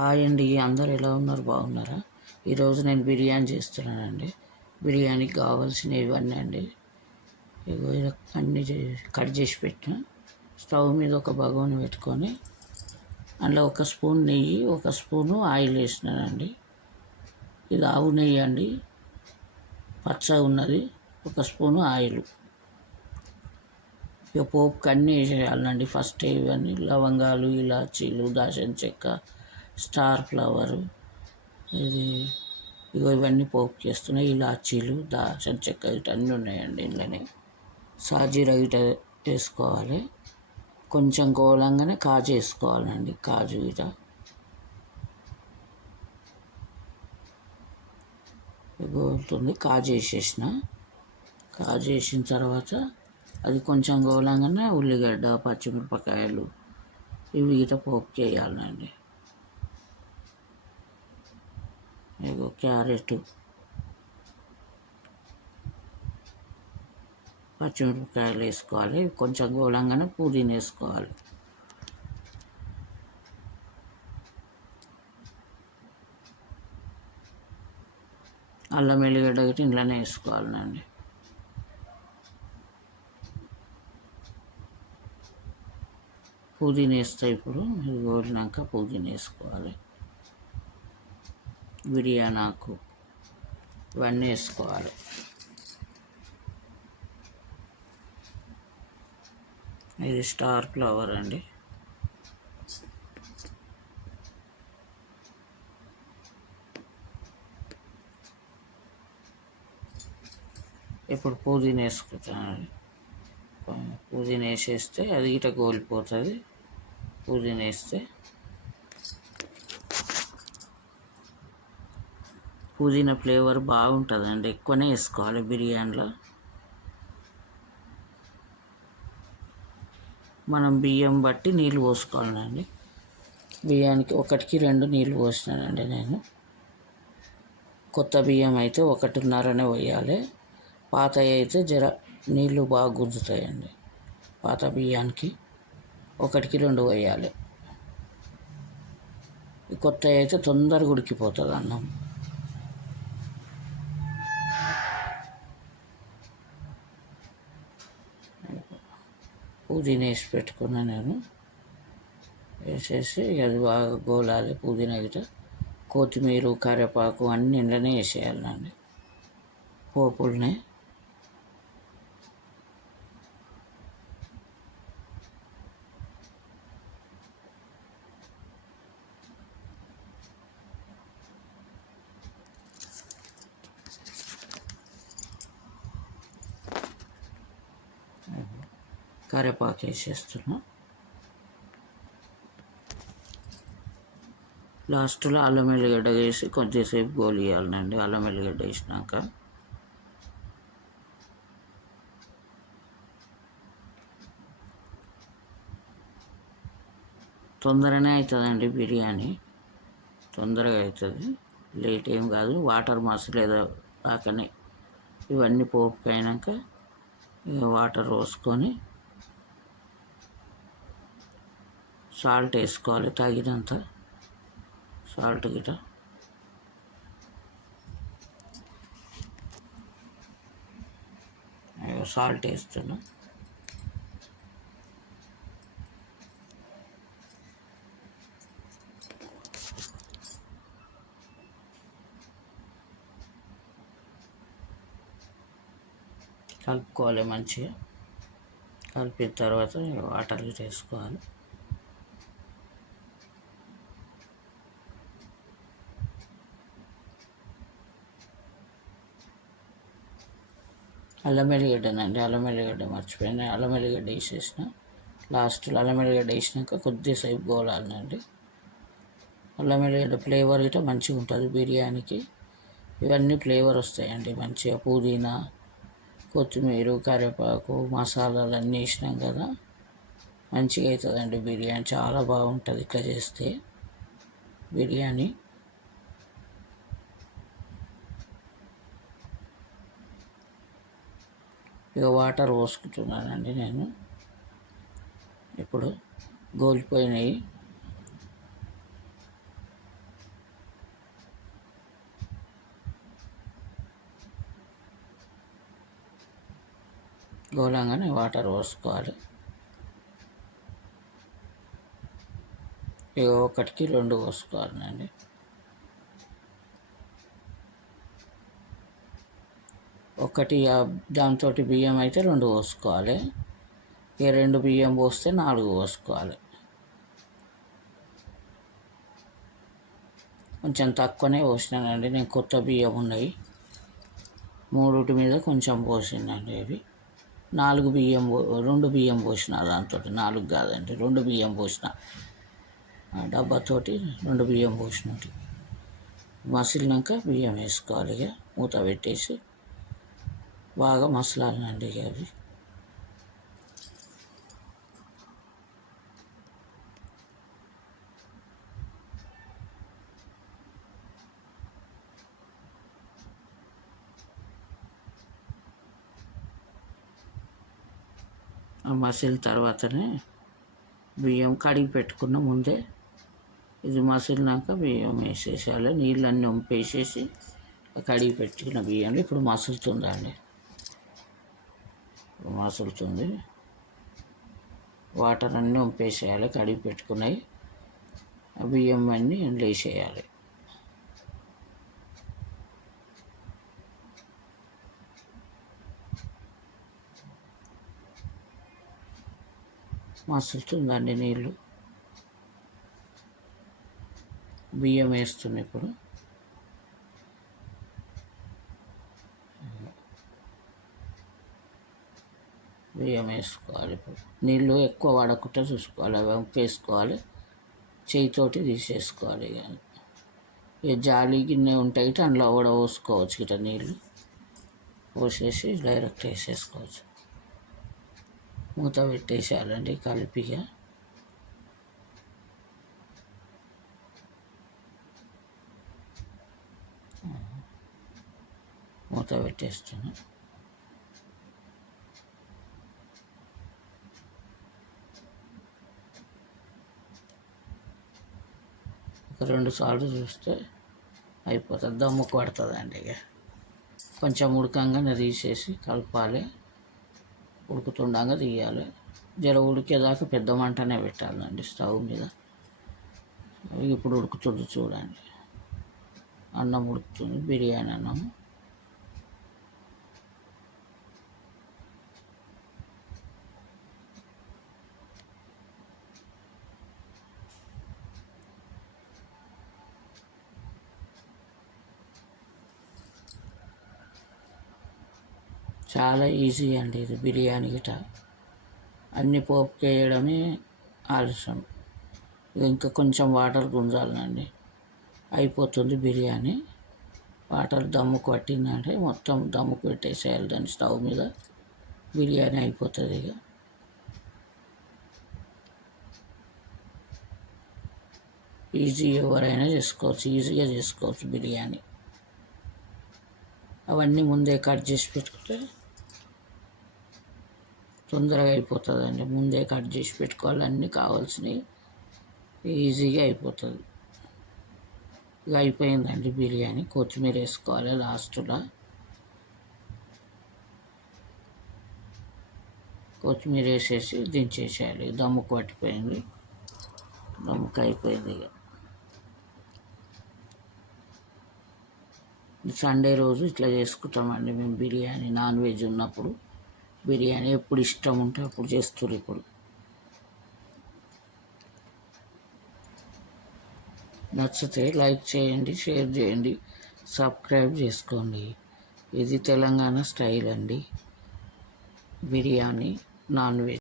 Hi అండి, అందరు ఎలా ఉన్నారు? బాగున్నారా? ఈరోజు నేను బిర్యానీ చేస్తున్నానండి. బిర్యానీకి కావాల్సినవి ఇవన్నీ అండి. ఇగో ఇలా అన్నీ కట్ చేసి పెట్టిన. స్టవ్ మీద ఒక బగోని పెట్టుకొని అందులో ఒక స్పూన్ నెయ్యి, ఒక స్పూను ఆయిల్ వేసినానండి. ఇది ఆవు నెయ్యి అండి, పచ్చగా ఉన్నది. ఒక స్పూను ఆయిల్. ఇక పోపుకి అన్నీ వేసేయాలండి. ఫస్ట్ ఇవన్నీ లవంగాలు, ఇలాచీలు, దాల్చిన చెక్క, స్టార్ ఫ్లవరు, ఇది ఇవన్నీ పోపు చేస్తున్నాయి. ఇలాచీలు, దాల్చిన చెక్క ఇటు అన్నీ ఉన్నాయండి ఇంట్లోనే. సాజీర ఇట వేసుకోవాలి. కొంచెం గోలంగానే కాజు వేసుకోవాలండి. కాజు ఇట గోలుతుంది. కాజు వేసేసిన. కాజు వేసిన తర్వాత అది కొంచెం గోలంగానే ఉల్లిగడ్డ, పచ్చిమిరపకాయలు ఇవి ఇట పోపు చేయాలండి. ఇగో క్యారెట్, పచ్చిమిరపకాయలు వేసుకోవాలి. కొంచెం గోలంగానే పుదీనా వేసుకోవాలి. అల్లం వెల్లిగడ్డ గిట్ట ఇంట్లోనే వేసుకోవాలండి. పుదీనా వేస్తే ఇప్పుడు ఇది గోలినాక పుదీనా వేసుకోవాలి. బిర్యానీ ఆకు ఇవన్నీ వేసుకోవాలి. ఇది స్టార్ ఫ్లవర్ అండి. ఇప్పుడు పుదీనా వేసుకుంటానండి. పుదీనా వేసేస్తే అది ఇట గోలిపోతుంది. పుదీనా వేస్తే పుదీనా ఫ్లేవర్ బాగుంటుందండి. ఎక్కువనే వేసుకోవాలి బిర్యానీలో. మనం బియ్యం బట్టి నీళ్ళు పోసుకోవాలండి. బియ్యానికి 1కి 2 నీళ్ళు పోసినానండి నేను. కొత్త బియ్యం అయితే 1.5 పోయాలి. పాత అయితే జర నీళ్ళు బాగా గుంజుతాయండి. పాత బియ్యానికి 1కి 2 పోయాలి. కొత్త అయితే తొందరగా ఉడికిపోతుంది అన్నం. పుదీనా వేసి పెట్టుకున్నా నేను. వేసేసి అది బాగా గోలాలి. పుదీనా గిట, కొత్తిమీర, కరివేపాకు అన్నీ ఇంట్లోనే వేసేయాలండి. పోపుల్ని కరివేపాకు వేసేస్తున్నా. లాస్ట్లో అల్లం వెల్లిగడ్డ వేసి కొద్దిసేపు గోలియాలండి. అల్లం వెల్లిగడ్డ వేసినాక తొందరనే అవుతుందండి బిర్యానీ. తొందరగా అవుతుంది, లేట్ ఏం కాదు. వాటర్ మసలేదా దాకానే ఇవన్నీ పోపుకి అయినాక ఇక వాటర్ పోసుకొని సాల్ట్ వేసుకోవాలి. తగినంత సాల్ట్ గిట సాల్ట్ వేస్తున్నా. కలుపుకోవాలి మంచిగా. కలిపిన తర్వాత వాటర్ వేసుకోవాలి. అల్లం వెల్లిగడ్డనండి, అల్లం వెల్లిగడ్డ మర్చిపోయినా. అల్లం వెల్లిగడ్డ వేసేసిన. లాస్ట్లో అల్లం వెల్లిగడ్డ వేసినాక కొద్దిసేపు గోలాలండి. అల్లం వెల్లిగడ్డ ఫ్లేవర్ గిట్ట మంచిగా ఉంటుంది బిర్యానీకి. ఇవన్నీ ఫ్లేవర్ వస్తాయండి మంచిగా. పుదీనా, కొత్తిమీర, కరివేపాకు, మసాలాలు అన్నీ వేసినాం కదా, మంచిగా అవుతుందండి బిర్యానీ. చాలా బాగుంటుంది ఇట్లా చేస్తే బిర్యానీ. ఇక వాటర్ పోసుకుంటున్నానండి నేను. ఇప్పుడు గోలిపోయినాయి. గోలంగానే వాటర్ పోసుకోవాలి. ఇక ఒకటికి 2 పోసుకోవాలండి. ఒకటి దాంతో బియ్యం అయితే 2 పోసుకోవాలి. ఇక 2 బియ్యం పోస్తే 4 పోసుకోవాలి. కొంచెం తక్కువనే పోసినానండి, నేను కొత్త బియ్యం ఉన్నాయి. 3 మీద కొంచెం పోసిందండి. అవి 4 బియ్యం 2 బియ్యం పోసిన, దాంతో 4 కాదండి, 2 బియ్యం పోసిన. డబ్బాతోటి 2 బియ్యం పోసినట్టు మసిలినాక బియ్యం వేసుకోవాలి. ఇక మూత పెట్టేసి బాగా మసలాలండి. ఇక అవి మసిలిన తర్వాతనే బియ్యం కడిగి పెట్టుకున్న ముందే ఇది మసిలినాక బియ్యం వేసేసేయాలి. నీళ్ళన్నీ వంపేసేసి కడిగి పెట్టుకున్న బియ్యం ఇప్పుడు మసులుతుందండి. మసులుతుంది. వాటర్ అన్నీ వంపేసేయాలి. కడిగి పెట్టుకున్నాయి బియ్యం అన్నీ వేసేయాలి. మసులుతుందండి నీళ్ళు. బియ్యం వేస్తుంది ఇప్పుడు. బియ్యం వేసుకోవాలి. ఇప్పుడు నీళ్ళు ఎక్కువ వాడకుండా చూసుకోవాలి. అవి వేసుకోవాలి. చేయితోటి తీసేసుకోవాలి. ఇక జాలి గిన్నె ఉంటాయి, అందులో కూడా పోసుకోవచ్చు. ఇట్లా నీళ్ళు పోసేసి డైరెక్ట్ వేసేసుకోవచ్చు. మూత పెట్టేసేయాలండి కలిపిగా. మూత పెట్టేస్తున్నా. ఒక 2 సార్లు చూస్తే అయిపోతుంది. దమ్ముకు పడుతుందండి. ఇక కొంచెం ఉడకంగానే తీసేసి కలపాలి. ఉడుకుతుండగా తీయాలి. జర ఉడికేదాకా పెద్ద మంటనే పెట్టాలండి స్టవ్ మీద. ఇప్పుడు ఉడుకుతుంది చూడండి. అన్నం ఉడుకుతుంది, బిర్యానీ అన్నం. చాలా ఈజీ అండి ఇది బిర్యానీ గిట. అన్ని పోపుకి వేయడమే ఆలస్యం. ఇంకా కొంచెం వాటర్ గుంజాలండి, అయిపోతుంది బిర్యానీ. వాటర్ దమ్ముకు పట్టిందంటే మొత్తం దమ్ముకు పెట్టేసేయాలి దాన్ని స్టవ్ మీద. బిర్యానీ అయిపోతుంది. ఇక ఈజీ, ఎవరైనా చేసుకోవచ్చు, ఈజీగా చేసుకోవచ్చు బిర్యానీ. అవన్నీ ముందే కట్ చేసి పెట్టుకుంటే తొందరగా అయిపోతుందండి. ముందే కట్ చేసి పెట్టుకోవాలి, అన్నీ కావాల్సినవి. ఈజీగా అయిపోతుంది. ఇక అయిపోయిందండి బిర్యానీ. కొత్తిమీర వేసుకోవాలి లాస్ట్లో. కొత్తిమీర వేసేసి దించేసేయాలి. దమ్ముకు పట్టిపోయింది, దమ్ముకు అయిపోయింది. ఇక సండే రోజు ఇట్లా చేసుకుంటామండి మేము బిర్యానీ. నాన్ వెజ్ ఉన్నప్పుడు బిర్యానీ ఎప్పుడు ఇష్టం ఉంటే అప్పుడు చేస్తారు. ఇప్పుడు నచ్చితే లైక్ చేయండి, షేర్ చేయండి, సబ్స్క్రైబ్ చేసుకోండి. ఇది తెలంగాణ స్టైల్ అండి బిర్యానీ, నాన్ వెజ్.